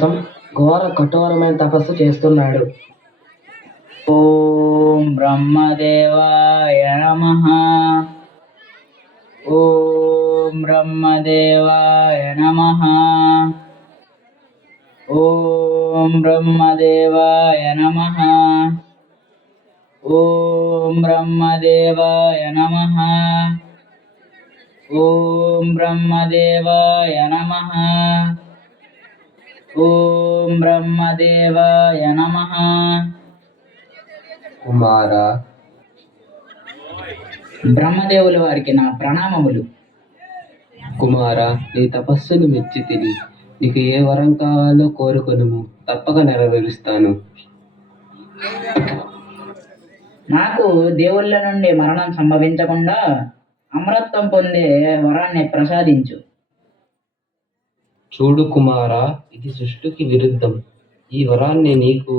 కోసం ఘోర కఠోరమైన తపస్సు చేస్తున్నాడు. ఓం బ్రహ్మదేవాయ నమః. ఓం బ్రహ్మదేవాయ నమః. ఓం బ్రహ్మదేవాయ నమః. ఓం బ్రహ్మదేవాయ నమః. ఓం బ్రహ్మదేవాయ నమః. ఓం బ్రహ్మదేవాయ నమః. కుమార, బ్రహ్మదేవుల వారికి నా ప్రణామములు. కుమార, నీ తపస్సును మెచ్చి తిని నీకు ఏ వరం కావాలో కోరుకొనుము, తప్పక నెరవేరుస్తాను. నాకు దేవుళ్ళ నుండి మరణం సంభవించకుండా అమరత్వం పొందే వరాన్ని ప్రసాదించు. చూడు కుమార, ఇది సృష్టికి విరుద్ధం. ఈ వరాన్ని నీకు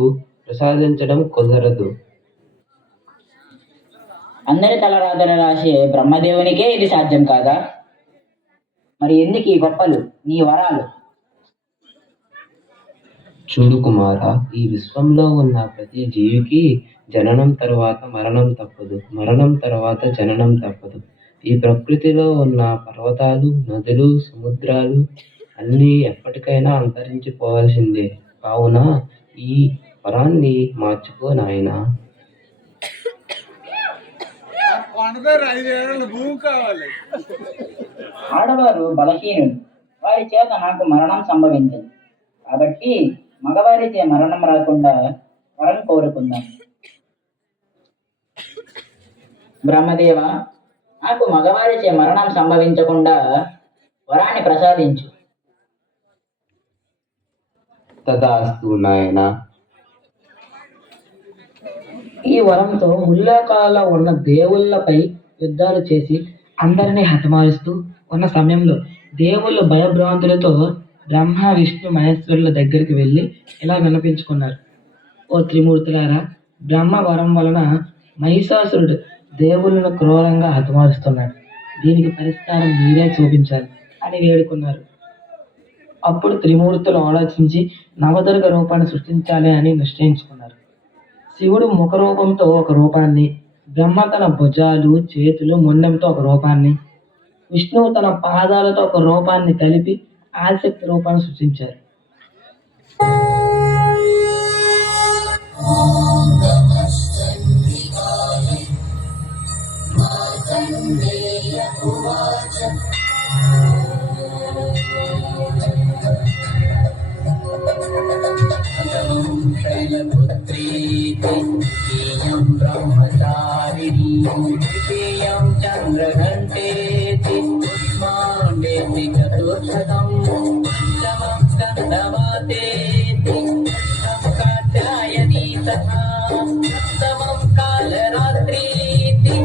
ప్రసాదించడం కుదరదు. అందరి తలరాతల రాసే బ్రహ్మదేవునికే ఇది సాధ్యం కాదా? మరి ఎందుకు ఈ గొప్పలు, నీ వరాలు? చూడు కుమార, ఈ విశ్వంలో ఉన్న ప్రతి జీవికి జననం తరువాత మరణం తప్పదు, మరణం తర్వాత జననం తప్పదు. ఈ ప్రకృతిలో ఉన్న పర్వతాలు, నదులు, సముద్రాలు అన్నీ ఎప్పటికైనా అంతరించిపోవాల్సిందే. కావున ఈ వరాన్ని మార్చుకో నాయనా. ఆడవారు బలహీనులు, వారి చేత నాకు మరణం సంభవించింది. కాబట్టి మగవారిచే మరణం రాకుండా వరం కోరుకుందాం. బ్రహ్మదేవ, నాకు మగవారిచే మరణం సంభవించకుండా వరాన్ని ప్రసాదించు. తదాస్తు నాయనా. ఈ వరంతో ముల్లోకాలలో ఉన్న దేవుళ్ళపై యుద్ధాలు చేసి అందరినీ హతమారుస్తూ ఉన్న సమయంలో దేవుళ్ళు భయభ్రాంతులతో బ్రహ్మ, విష్ణు, మహేశ్వరుల దగ్గరికి వెళ్ళి ఇలా విన్నపించుకున్నారు. ఓ త్రిమూర్తులారా, బ్రహ్మ వరం వలన మహిషాసురుడు దేవుళ్ళను క్రూరంగా హతమారుస్తున్నాడు. దీనికి పరిష్కారం మీరే చూపించాలి అని వేడుకున్నారు. అప్పుడు త్రిమూర్తులు ఆలోచించి నవదుర్గ రూపాన్ని సృష్టించాలి అని నిశ్చయించుకున్నారు. శివుడు ముఖ రూపంతో ఒక రూపాన్ని, బ్రహ్మ తన భుజాలు, చేతులు, మొండెంతో ఒక రూపాన్ని, విష్ణువు తన పాదాలతో ఒక రూపాన్ని కలిపి ఆదిశక్తి రూపాన్ని సృష్టించారు. బ్రహ్మచారిణీ చంద్రఘంటేతి ఉష్మాండేతి చతుర్శతం పంచమం స్కందమాతేతి కాత్యాయనీ తథా సప్తమం కాలరాత్రీతి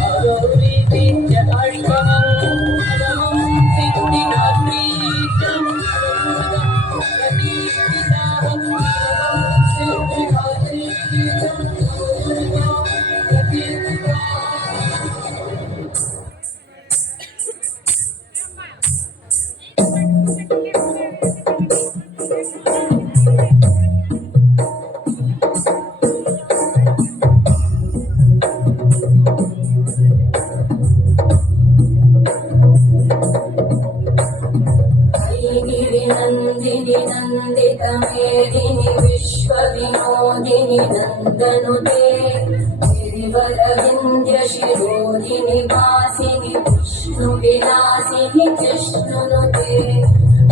ఆరోరీతి చ అష్టమం నవమం సిద్ధిదాత్రీతం నందిని నందితమేదిని విశ్వవినోదిని నందనుతే గిరివరవింధ్య శిరోధిని వాసిని విష్ణు విలాసిని కృష్ణునుతే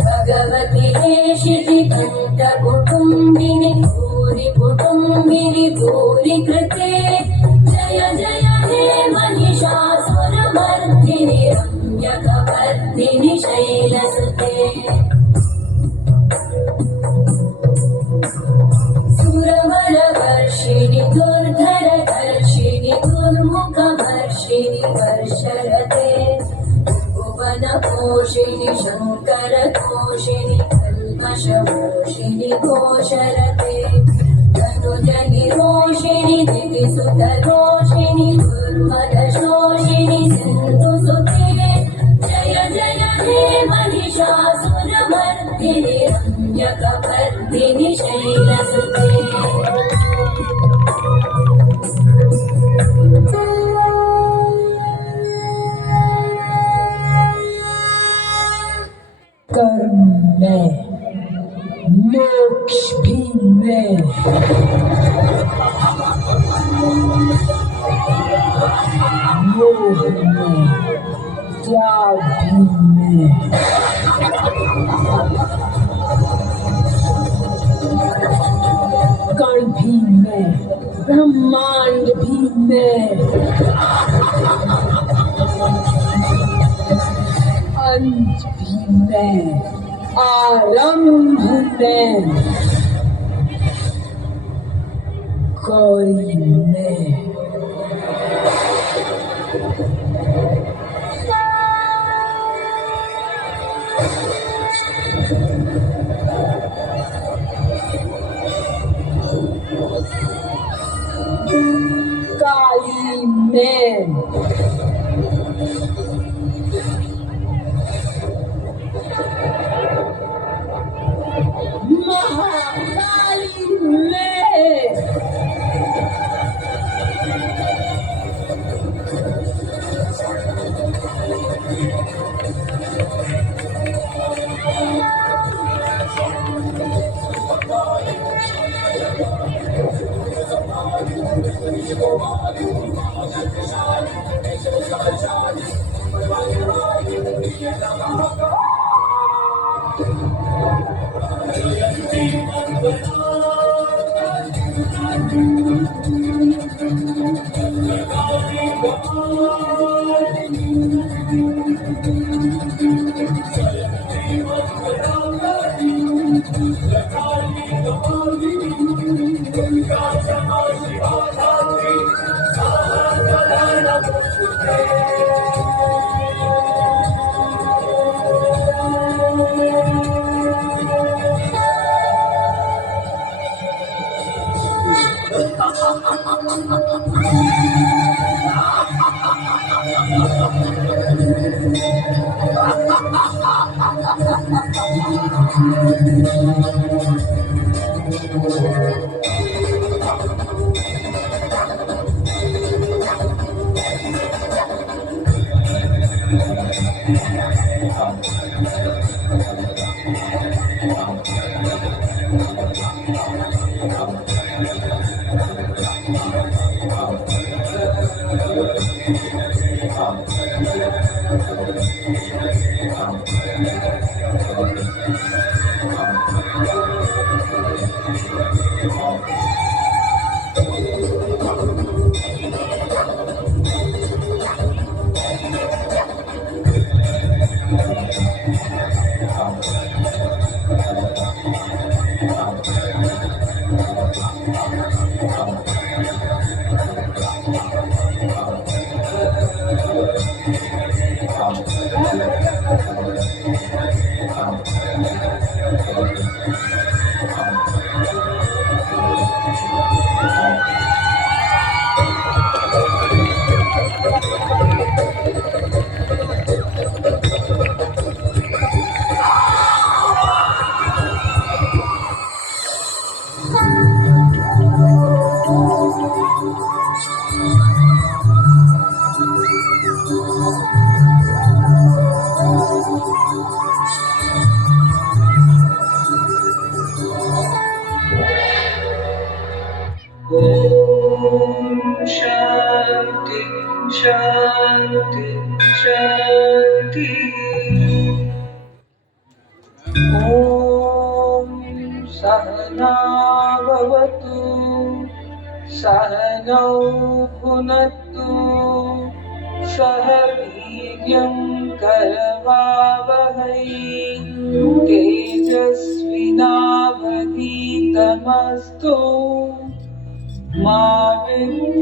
భగవతి హేషితి కంఠ కుటుంబిని భూరి కుటుంబిని భూరి కృతే జయ జయ హే महिषासुरमर्दिनि रम्यकवर्दिनि शैलसुते सुरवरवर्षिणि दुर्धरधर्षिणि दुर्मुखवर्षिणि वर्षरते भुवनपोषिणि शङ्करतोषिणि कल्मषमोषिणि घोषरते धनुजनि रोषिणि दिविसुतरोषिणि दुर्मदशोषिणि सिन्धुसुते जय जय हे महिषासुर पुण्यकवर्धिनि शैलसुते कर्म में, मोक्ष भी में, मोह में, त्याग भी में, कण भी में, ब्रह्मांड भी में, अंत भी में, आरंभ में, गौरी में। काली में, महाकाली में, शांति शांति शांति। ॐ सहना भवतु सहनौ भुनक्तु सह वीर्यं करवावहै तेजस्विनावधीतमस्तु मा विद्विषावहै।